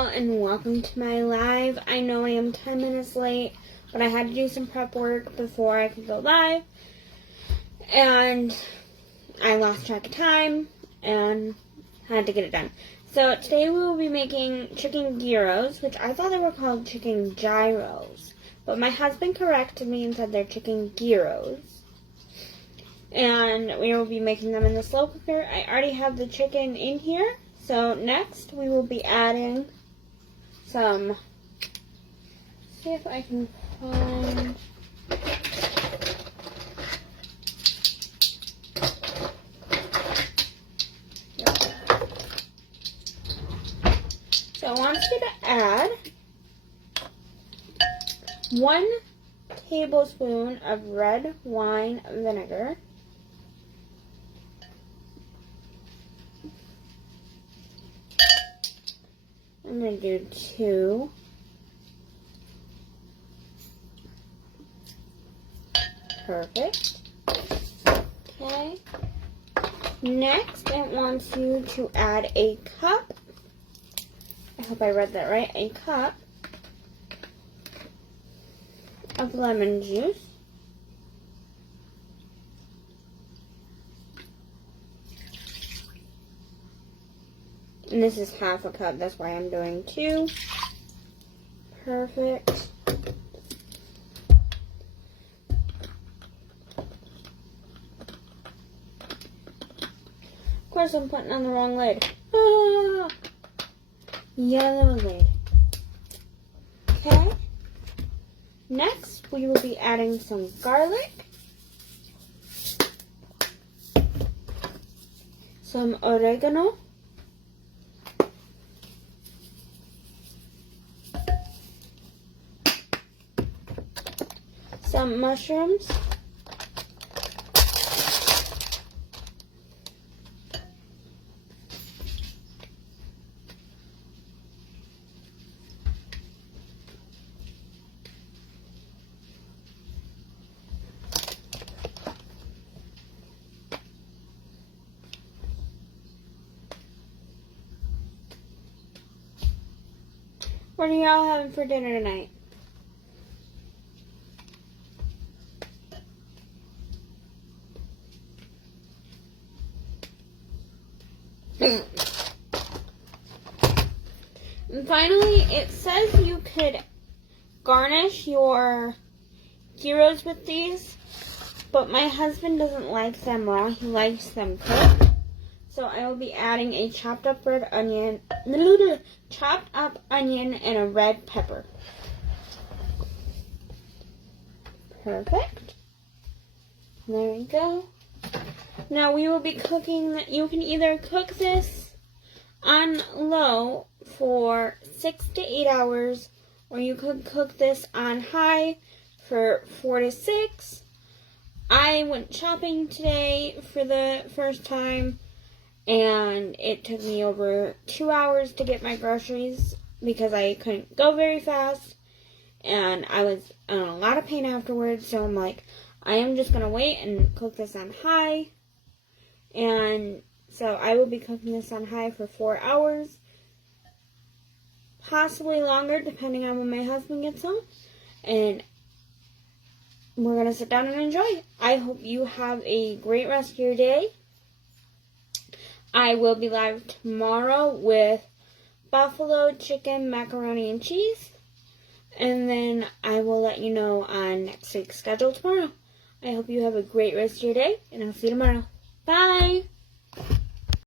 And welcome to my live. I know I am 10 minutes late, but I had to do some prep work before I could go live, and I lost track of time and had to get it done. So today we will be making chicken gyros, which I thought they were called chicken gyros, but my husband corrected me and said they're chicken gyros. And we will be making them in the slow cooker. I already have the chicken in here. So next we will be adding some, see if I can find, so I want you to add 1 tablespoon of red wine vinegar, I'm going to do 2. Perfect. Okay. Next, it wants you to add a cup. I hope I read that right. A cup of lemon juice. And this is half a cup, that's why I'm doing 2. Perfect. Of course I'm putting on the wrong lid. Ah! Yellow lid. Okay. Next, we will be adding some garlic. Some oregano. Some mushrooms, what are y'all having for dinner tonight? And finally, it says you could garnish your gyros with these, but my husband doesn't like them raw, he likes them cooked. So I will be adding a chopped up onion and a red pepper. Perfect. There we go. Now we will be cooking, you can either cook this on low for 6 to 8 hours, or you could cook this on high for 4 to 6. I went shopping today for the first time, and it took me over 2 hours to get my groceries because I couldn't go very fast, and I was in a lot of pain afterwards, so I'm like, I am just going to wait and cook this on high. And so I will be cooking this on high for 4 hours, possibly longer depending on when my husband gets home, and we're going to sit down and enjoy it. I hope you have a great rest of your day. I will be live tomorrow with buffalo chicken, macaroni, and cheese, and then I will let you know on next week's schedule tomorrow. I hope you have a great rest of your day, and I'll see you tomorrow. Bye!